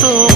তো